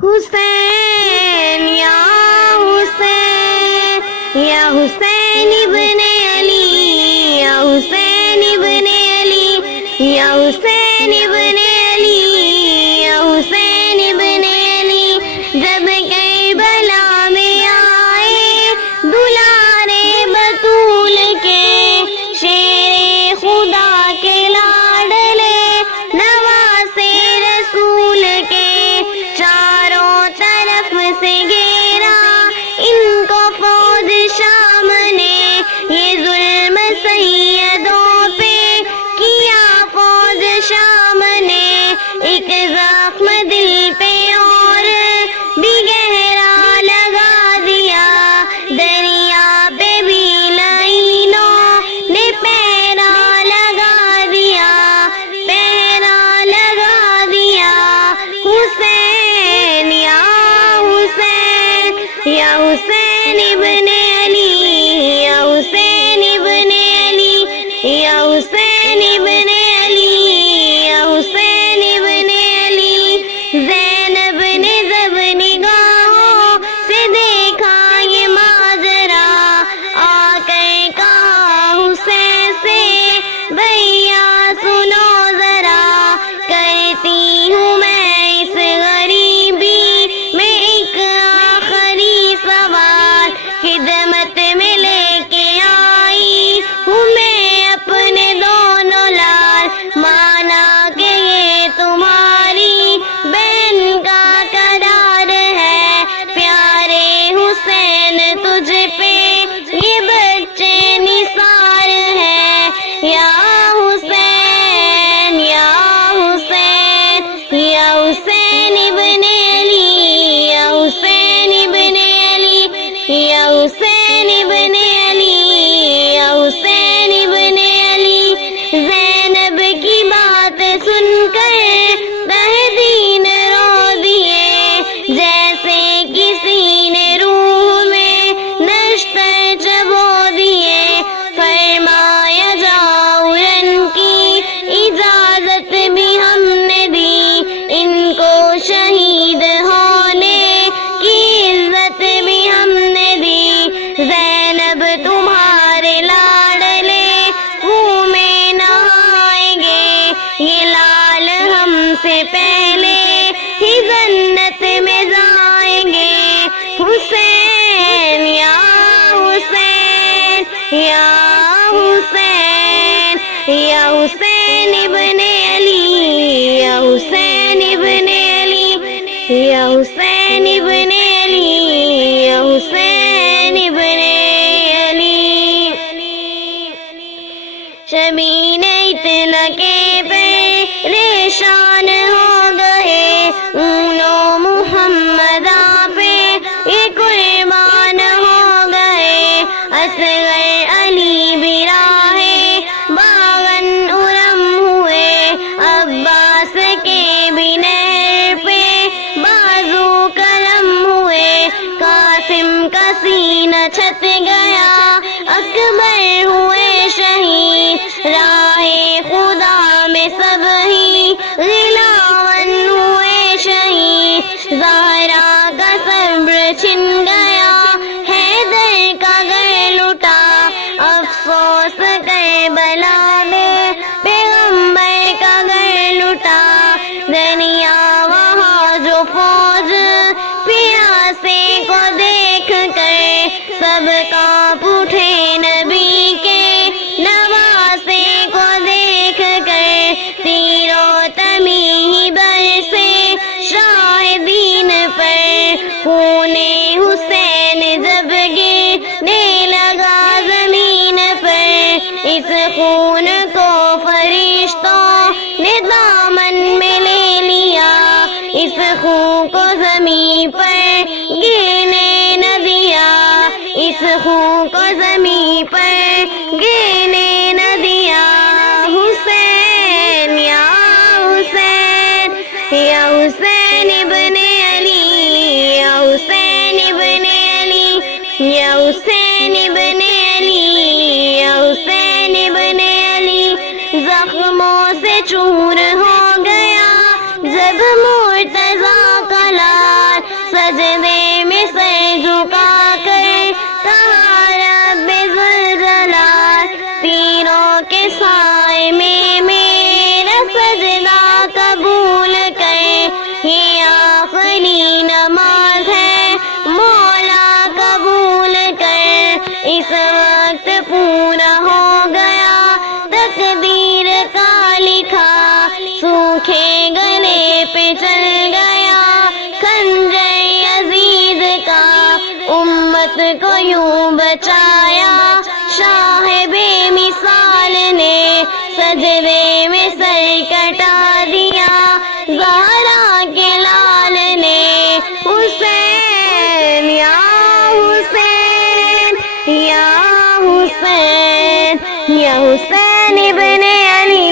حسین یا حسین یا حسین ابن علی یا حسین ابن علی یا حسین ابن علی یا حسین ابن علی جب کربلا میں آئے دلارے بطول کے شیر خدا کے لاڈلے نواسے رسول کے چاروں طرف سے گھیرا ان کو فوج شام نے یہ ظلم سیدوں پہ کیا فوج شام نے ایک زخم دل پہ اور بھی گہرا لگا دیا دریا پہ بھی لائنوں نے پیرا لگا دیا پیرا لگا دیا حسین یا حسین یا حسین ابن علی یا حسین ابن علی یا حسین ابن علی یا حسین ابن علی زینب نے جب نگاہوں سے دیکھا یہ ماجرا آ کر کہا حسین سے بھیا سنو ذرا کرتی ہوں میں اس غریبی میں ایک آخری سوال خدمت میں لے کے آئی ہوں میں اپنے دونوں لال مانا کہ یہ تمہاری بہن کا قرار ہے پیارے حسین تجھ پہ یہ بچے نثار ہے یا حسین یا حسین یا حسین ابن علی یا حسین ابن علی یا حسین ابن علی یا حسین ابن علی زینب کی بات سن کر تہدین رو دیے جیسے کسی نے روح میں نشتر چبو دیے فرمایا جاؤ رن کی اجازت بھی ہم نے دی ان کو شہید ہونے کی عزت بھی ہم نے دی زینب تمہارے لاڈلے کنویں میں نہائیں گے یہ لال ہم سے پہلے ہی جنت میں جائیں گے حسین یا حسین یا حسین یا حسین ابن علی یا حسین ابن علی یا حسین ابن علی یا حسین ابن علی شبین اتنا کے پریشان ہو گئے اونو محمدہ پہ یہ قربان ہو گئے اصغر علی بھی راہ باغن ارم ہوئے عباس کے بھی نہر پہ بازو کرم ہوئے قاسم کا سینہ چھت گیا اکبر ہوئے شہید راہ خدا میں سب ہی غلاون ہوئے شہید زہرا کا صبر چھن گیا حیدر کا گھر لٹا افسوس کربلا میں پیغمبر کا گھر لٹا دنیا وہاں جو فوج پیاسے کو دیکھ کر سب کانپ اٹھے نبی کے نواسے کو دیکھ کر تیرو تمیہ برسے شاہدین پر خون حسین جب گرنے لگا زمین پر اس خون کو فرشتوں نے دامن میں لے لیا اس خون کو زمین پر گرنے نہ دیا اس خون کو زمین پر گرنے نہ دیا حسین یا حسین یا حسین ابن علی یا حسین ابن علی یا حسین ابن علی یا حسین ابن علی زخموں سے چور ہو گیا جب مرتضیٰ کا لال سجدے میں سر جھکا کر کہا رب ذوالجلال تیروں کے سائے میں میرا سجدہ قبول کر، یہ آخری نماز ہے مولا قبول کر۔ اس وقت پورا ہو گیا تقدیر کا لکھا، سوکھے گلے پہ چل گیا خنجر یزید کا، امت کو یوں بچایا شاہ بے مثال نے، سجدے میں سر کٹا دیا زہرا کے لال نے۔ حسین یا حسین یا حسین یا حسین ابن علی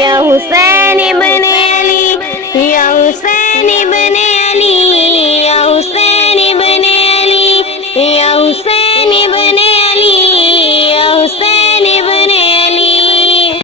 یا حسین ابن علی یا حسین ابن علی یا حسین ابن علی یا حسین ابن